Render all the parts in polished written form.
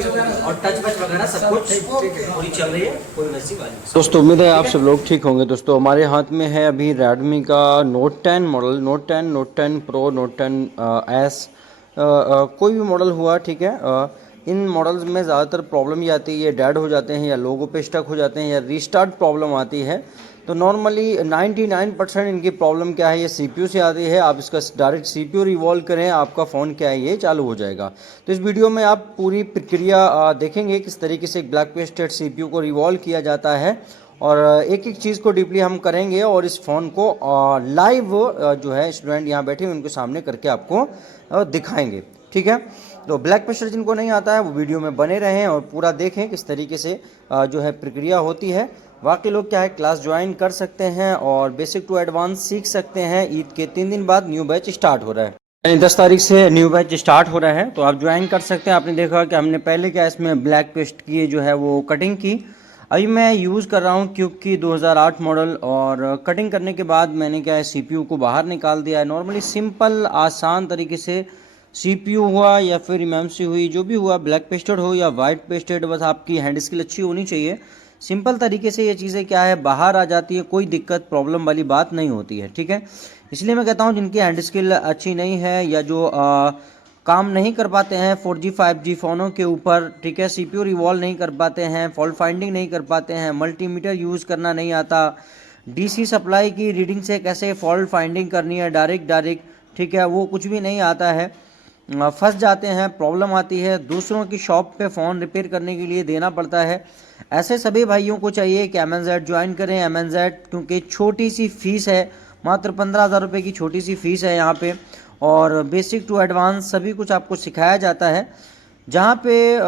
और टच बच वगैरह सब कुछ पूरी चल रही है, कोई वैसी बात नहीं। दोस्तों उम्मीद है आप सब लोग ठीक होंगे। दोस्तों हमारे हाथ में है अभी रेडमी का note 10 model, note 10 pro, note 10 S, कोई भी मॉडल हुआ, ठीक है। इन मॉडल्स में ज़्यादातर प्रॉब्लम ये आती है, ये डेड हो जाते हैं या लोगों पे स्टक हो जाते हैं या रीस्टार्ट प्रॉब्लम आती है। तो नॉर्मली 99% इनकी प्रॉब्लम क्या है, ये सीपीयू से आती है। आप इसका डायरेक्ट सीपीयू रिवॉल्व करें, आपका फ़ोन क्या है ये चालू हो जाएगा। तो इस वीडियो में आप पूरी प्रक्रिया देखेंगे किस तरीके से एक ब्लैक पेस्टेड सीपीयू को रिवॉल्व किया जाता है, और एक एक चीज़ को डीपली हम करेंगे और इस फ़ोन को लाइव जो है स्टूडेंट यहाँ बैठे उनके सामने करके आपको दिखाएंगे, ठीक है। तो ब्लैक पेस्टर जिनको नहीं आता है वो वीडियो में बने रहें और पूरा देखें किस तरीके से जो है प्रक्रिया होती है। बाकी लोग क्या है क्लास ज्वाइन कर सकते हैं और बेसिक टू एडवांस सीख सकते हैं। ईद के 3 दिन बाद न्यू बैच स्टार्ट हो रहा है, यानी 10 तारीख से न्यू बैच स्टार्ट हो रहा है, तो आप ज्वाइन कर सकते हैं। आपने देखा कि हमने पहले क्या इसमें ब्लैक पेस्ट की जो है वो कटिंग की। अभी मैं यूज़ कर रहा हूँ क्योंकि 2008 मॉडल, और कटिंग करने के बाद मैंने क्या है सीपीयू को बाहर निकाल दिया है। नॉर्मली सिंपल आसान तरीके से सीपीयू हुआ या फिर एमएमसी हुई, जो भी हुआ, ब्लैक पेस्टेड हो या वाइट पेस्टेड, बस आपकी हैंड स्किल अच्छी होनी चाहिए। सिंपल तरीके से ये चीज़ें क्या है बाहर आ जाती है, कोई दिक्कत प्रॉब्लम वाली बात नहीं होती है, ठीक है। इसलिए मैं कहता हूँ जिनकी हैंड स्किल अच्छी नहीं है या जो काम नहीं कर पाते हैं 4G 5G फ़ोनों के ऊपर, ठीक है, सीपीयू रिवॉल्व नहीं कर पाते हैं, फॉल्ट फाइंडिंग नहीं कर पाते हैं, मल्टीमीटर यूज़ करना नहीं आता, डीसी सप्लाई की रीडिंग से कैसे फॉल्ट फाइंडिंग करनी है डायरेक्ट, ठीक है, वो कुछ भी नहीं आता है, फंस जाते हैं, प्रॉब्लम आती है, दूसरों की शॉप पे फ़ोन रिपेयर करने के लिए देना पड़ता है। ऐसे सभी भाइयों को चाहिए कि MNZ ज्वाइन करें। MNZ क्योंकि छोटी सी फ़ीस है, मात्र 15,000 रुपये की छोटी सी फ़ीस है यहाँ पे, और बेसिक टू एडवांस सभी कुछ आपको सिखाया जाता है। जहाँ पे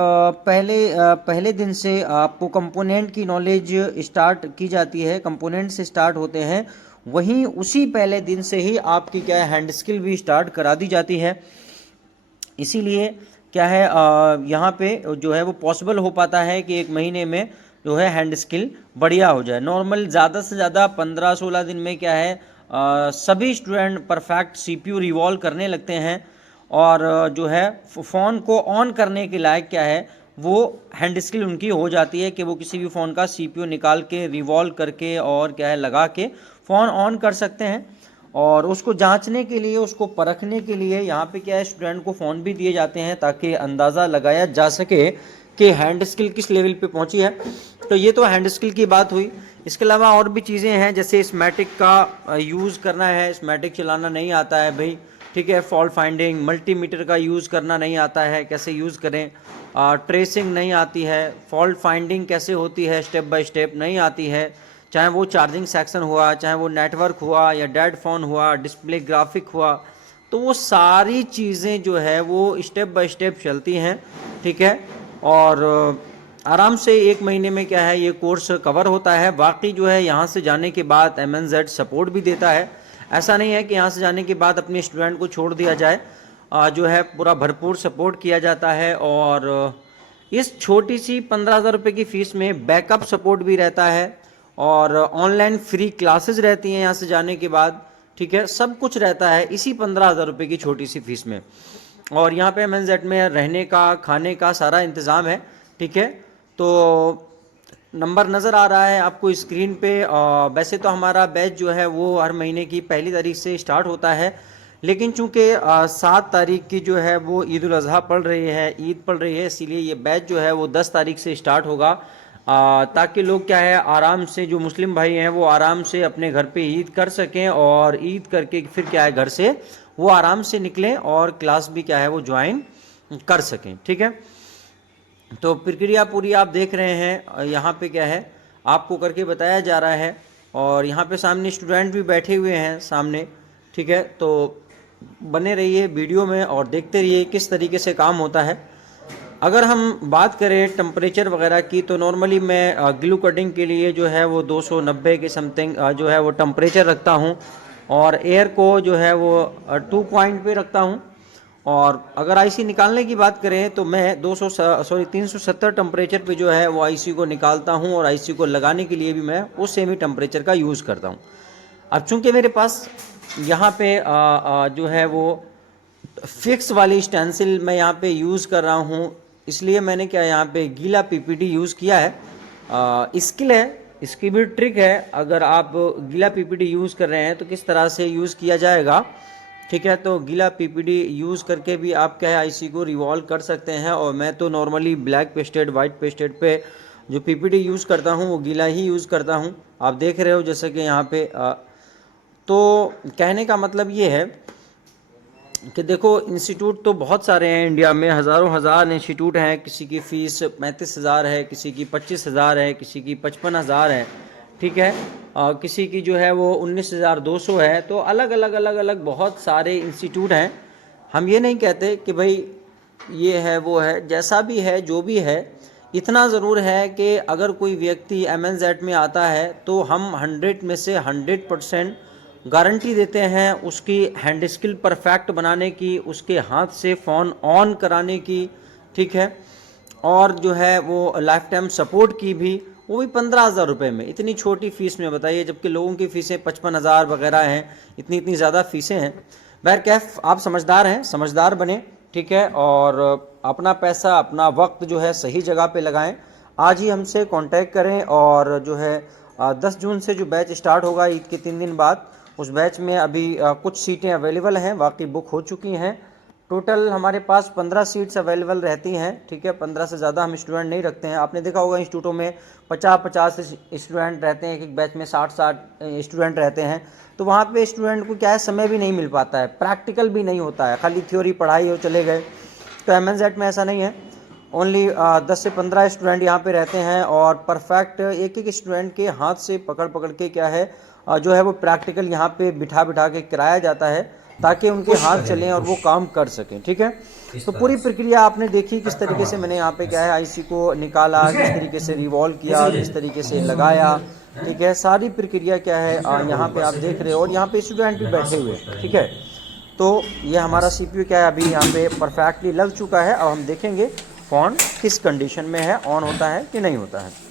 पहले दिन से आपको कंपोनेंट की नॉलेज स्टार्ट की जाती है, कंपोनेंट से स्टार्ट होते हैं, वहीं उसी पहले दिन से ही आपकी क्या है हैंड स्किल भी स्टार्ट करा दी जाती है। इसीलिए क्या है यहाँ पे जो है वो पॉसिबल हो पाता है कि एक महीने में जो है हैंड स्किल बढ़िया हो जाए। नॉर्मल ज़्यादा से ज़्यादा 15-16 दिन में क्या है सभी स्टूडेंट परफेक्ट सीपीयू रिवॉल्व करने लगते हैं, और जो है फ़ोन को ऑन करने के लायक क्या है वो हैंड स्किल उनकी हो जाती है कि वो किसी भी फ़ोन का सीपीयू निकाल के रिवॉल्व करके और क्या है लगा के फ़ोन ऑन कर सकते हैं। और उसको जांचने के लिए, उसको परखने के लिए यहाँ पे क्या है स्टूडेंट को फ़ोन भी दिए जाते हैं ताकि अंदाज़ा लगाया जा सके कि हैंड स्किल किस लेवल पे पहुँची है। तो ये तो हैंड स्किल की बात हुई। इसके अलावा और भी चीज़ें हैं, जैसे स्मैटिक का यूज़ करना है, स्मैटिक चलाना नहीं आता है भाई, ठीक है, फॉल्ट फाइंडिंग, मल्टीमीटर का यूज़ करना नहीं आता है, कैसे यूज़ करें, ट्रेसिंग नहीं आती है, फॉल्ट फाइंडिंग कैसे होती है स्टेप बाय स्टेप नहीं आती है, चाहे वो चार्जिंग सेक्शन हुआ, चाहे वो नेटवर्क हुआ या डेड फ़ोन हुआ, डिस्प्ले ग्राफिक हुआ, तो वो सारी चीज़ें जो है वो स्टेप बाय स्टेप चलती हैं, ठीक है। और आराम से 1 महीने में क्या है ये कोर्स कवर होता है। बाकी जो है यहाँ से जाने के बाद MNZ सपोर्ट भी देता है। ऐसा नहीं है कि यहाँ से जाने के बाद अपने स्टूडेंट को छोड़ दिया जाए, जो है पूरा भरपूर सपोर्ट किया जाता है। और इस छोटी सी 15,000 रुपये की फ़ीस में बैकअप सपोर्ट भी रहता है, और ऑनलाइन फ्री क्लासेस रहती हैं यहाँ से जाने के बाद, ठीक है, सब कुछ रहता है इसी 15,000 रुपये की छोटी सी फ़ीस में। और यहाँ पे MNZ में रहने का, खाने का सारा इंतज़ाम है, ठीक है। तो नंबर नज़र आ रहा है आपको स्क्रीन पे। वैसे तो हमारा बैच जो है वो हर महीने की 1 तारीख से स्टार्ट होता है, लेकिन चूंकि 7 तारीख की जो है वो ईद उल अज़हा पड़ रही है, ईद पड़ रही है, इसीलिए ये बैच जो है वो 10 तारीख से स्टार्ट होगा, ताकि लोग क्या है आराम से, जो मुस्लिम भाई हैं वो आराम से अपने घर पे ईद कर सकें, और ईद करके फिर क्या है घर से वो आराम से निकलें और क्लास भी क्या है वो ज्वाइन कर सकें, ठीक है। तो प्रक्रिया पूरी आप देख रहे हैं, यहाँ पे क्या है आपको करके बताया जा रहा है, और यहाँ पे सामने स्टूडेंट भी बैठे हुए हैं सामने, ठीक है। तो बने रहिए वीडियो में और देखते रहिए किस तरीके से काम होता है। अगर हम बात करें टेम्परेचर वगैरह की, तो नॉर्मली मैं ग्लू कटिंग के लिए जो है वो 290 के समथिंग जो है वो टेम्परेचर रखता हूँ, और एयर को जो है वो 2 पॉइंट पे रखता हूँ। और अगर आईसी निकालने की बात करें तो मैं 370 टेम्परेचर पे जो है वो आईसी को निकालता हूँ, और आईसी को लगाने के लिए भी मैं उस सेम ही टेम्परेचर का यूज़ करता हूँ। अब चूंकि मेरे पास यहाँ पे जो है वो फिक्स वाली स्टेंसिल मैं यहाँ पे यूज़ कर रहा हूँ, इसलिए मैंने क्या यहाँ पे गीला पीपीटी यूज़ किया है। स्किल है, इसकी भी ट्रिक है। अगर आप गीला पीपीटी यूज़ कर रहे हैं तो किस तरह से यूज़ किया जाएगा, ठीक है। तो गीला पीपीटी यूज़ करके भी आप क्या है आईसी को रिवॉल्व कर सकते हैं। और मैं तो normally black pasted white pasted पे जो पीपीटी यूज़ करता हूँ वो गीला ही यूज़ करता हूँ। आप देख रहे हो जैसे कि यहाँ पे तो कहने का मतलब ये है कि देखो इंस्टीट्यूट तो बहुत सारे हैं इंडिया में, हज़ारों हज़ार इंस्टीट्यूट हैं। किसी की फ़ीस 35,000 है, किसी की 25,000 है, किसी की 55,000 है, ठीक है। किसी की जो है वो 19,200 है। तो अलग अलग बहुत सारे इंस्टीट्यूट हैं। हम ये नहीं कहते कि भाई ये है वो है, जैसा भी है जो भी है, इतना ज़रूर है कि अगर कोई व्यक्ति MNZ में आता है तो हम 100 में से 100% गारंटी देते हैं उसकी हैंड स्किल परफेक्ट बनाने की, उसके हाथ से फ़ोन ऑन कराने की, ठीक है। और जो है वो लाइफ टाइम सपोर्ट की भी, वो भी 15,000 रुपये में, इतनी छोटी फ़ीस में बताइए। जबकि लोगों की फ़ीसें 55,000 वगैरह हैं, इतनी ज़्यादा फ़ीसें हैं। बहरकैफ आप समझदार हैं, समझदार बने, ठीक है। और अपना पैसा अपना वक्त जो है सही जगह पे लगाएं। आज ही हमसे कांटेक्ट करें। और जो है 10 जून से जो बैच स्टार्ट होगा ईद के 3 दिन बाद, उस बैच में अभी कुछ सीटें अवेलेबल हैं, बाकी बुक हो चुकी हैं। टोटल हमारे पास 15 सीट्स अवेलेबल रहती हैं, ठीक है। 15 से ज़्यादा हम स्टूडेंट नहीं रखते हैं। आपने देखा होगा इंस्टीट्यूटों में 50-50 स्टूडेंट रहते हैं, एक बैच में 60-60 स्टूडेंट रहते हैं। तो वहाँ पे स्टूडेंट को क्या है, समय भी नहीं मिल पाता है, प्रैक्टिकल भी नहीं होता है, खाली थ्योरी पढ़ाई हो चले गए। तो MNZ में ऐसा नहीं है। ओनली 10 से 15 स्टूडेंट यहाँ पे रहते हैं और परफेक्ट एक स्टूडेंट के हाथ से पकड़ के क्या है जो है वो प्रैक्टिकल यहाँ पे बिठा के कराया जाता है, ताकि उनके हाथ चलें और वो काम कर सकें, ठीक है। तो पूरी प्रक्रिया आपने देखी किस तरीके से मैंने यहाँ पे क्या है आईसी को निकाला, किस तरीके से रिवॉल्व किया, किस तरीके से लगाया, ठीक है। सारी प्रक्रिया क्या है यहाँ पे आप देख रहे हो। और यहाँ पे स्टूडेंट भी बैठे हुए हैं, ठीक है। तो ये हमारा CPU क्या है अभी यहाँ पे परफेक्टली लग चुका है। अब हम देखेंगे फ़ोन किस कंडीशन में है, ऑन होता है कि नहीं होता है।